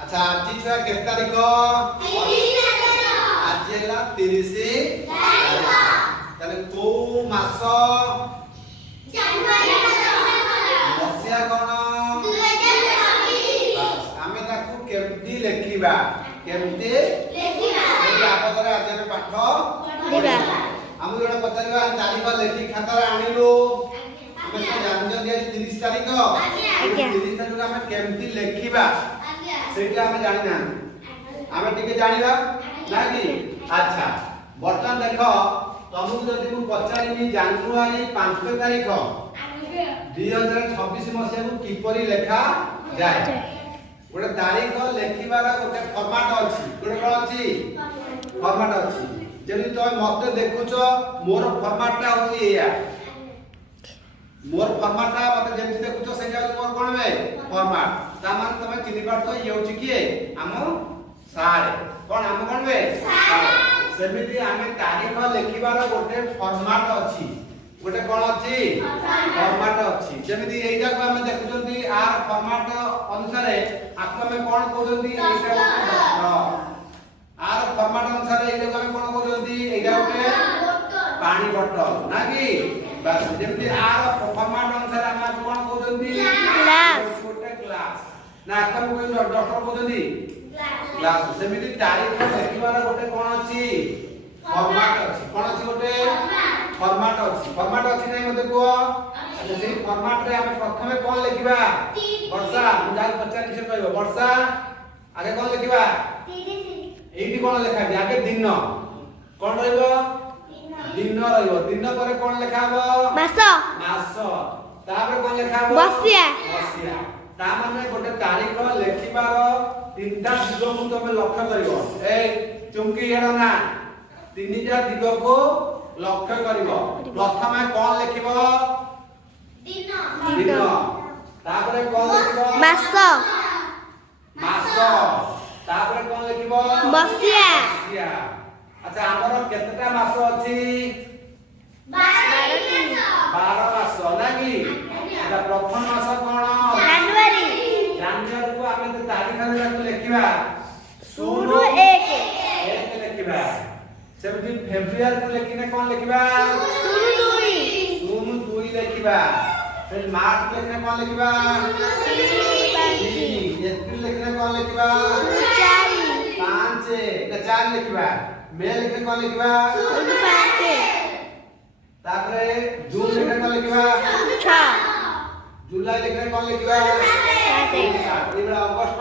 अच्छा आज छुआ केते तारीख 30 आज हैला 30 तारीख तले को मास जनवरी मसिया कोन 2026 आमे ताकू केमती लेखिबा केमती लेखिबा एई आपदरे आज रे पाठ दिबा हम जोडा पचारिबा तारीख लेखि खातारे आनिलु हम तो जान दिया 30 तारीख आज्ञा 30 तारीख हम केमती लेखिबा आज्ञा सेटा हम जानि ना हम टिके जानिबा ना कि अच्छा बर्तन देखो तुमको जदि मु पचारिबी जनवरी 5 तारीख 2026 मसिया को किपरि लेखा जाय गोटे तारीख लेखिबार गोटे फॉर्मेट अछि गोटे कोन अछि फॉर्मेट अछि जदि तो मते देखुछ मोर फॉर्मेटटा होछि एया मोर फॉर्मेटटा मते जेमति देखुछ सेटा मोर कोन बे फॉर्मेट तामान तमे चिनि पारतो ये होछि कि हम सारे कोन हम कोन बे सारे सेमिति आमे तारीख लेखिबार गोटे फॉर्मेट अछि गोटे कोन अछि फॉर्मेट अछि जेमिति एइटा को हम देखुछंती आर फॉर्मेट अनुसार आपको में कोन कहउछंती एइटा गोटे आर फॉर्मेट अनुसार एइटा को हम कोन कहउछंती एइटा गोटे पानी बोतल ना कि बस जेमिति आर फॉर्मेट अनुसार हम कोन कहउछंती ग्लास गोटे ग्लास ना हम कोइ डॉक्टर कहउछंती ग्लास सेमिति तारीख लेखिबार गोटे कोन अछि फॉर्मेट अछि कोन अछि गोटे फॉर्मेट अछि नै मते को अच्छा से फॉर्मेट रे हम प्रथमे कोन लिखिबा वर्षा हम जाय 50 से कहबो वर्षा आगे कोन लिखिबा 30 एइटी कोन लेखा दे आगे दिन कोन रहइबो दिन रहइबो दिन परे कोन लेखाबो मास तापर कोन लेखाबो बसिया ता माने गोटे तारीख लेखिबार तीनटा दिग को तमे लक्ष्य करिवो ए चुमकी हेडो ना तीनटा दिग को लक्ष्य करिवो प्रथमे कोन लिखिबो दिन तापर कोन लिखिबो मास तापर कोन लिखिबो बसिया अच्छा हमर केतेटा मास अछि 12 मास ना कि अच्छा प्रथम मास कोन जनवरी को हम तारीख रे लिखिबा 01 लिखिबा सेमति फेब्रुआरी को लिखिने कोन लिखिबा 02 लिखिबा फिर मार्च लिखने कोन लिखिबा 3 अप्रैल लिखने कोन लिखिबा 5 4 लिखिबा मई लिखने कोन लिखिबा 5 तापरे जून लिखने कोन लिखिबा 6 जुलाई लिखने कोन लिखिबा 7 अगस्त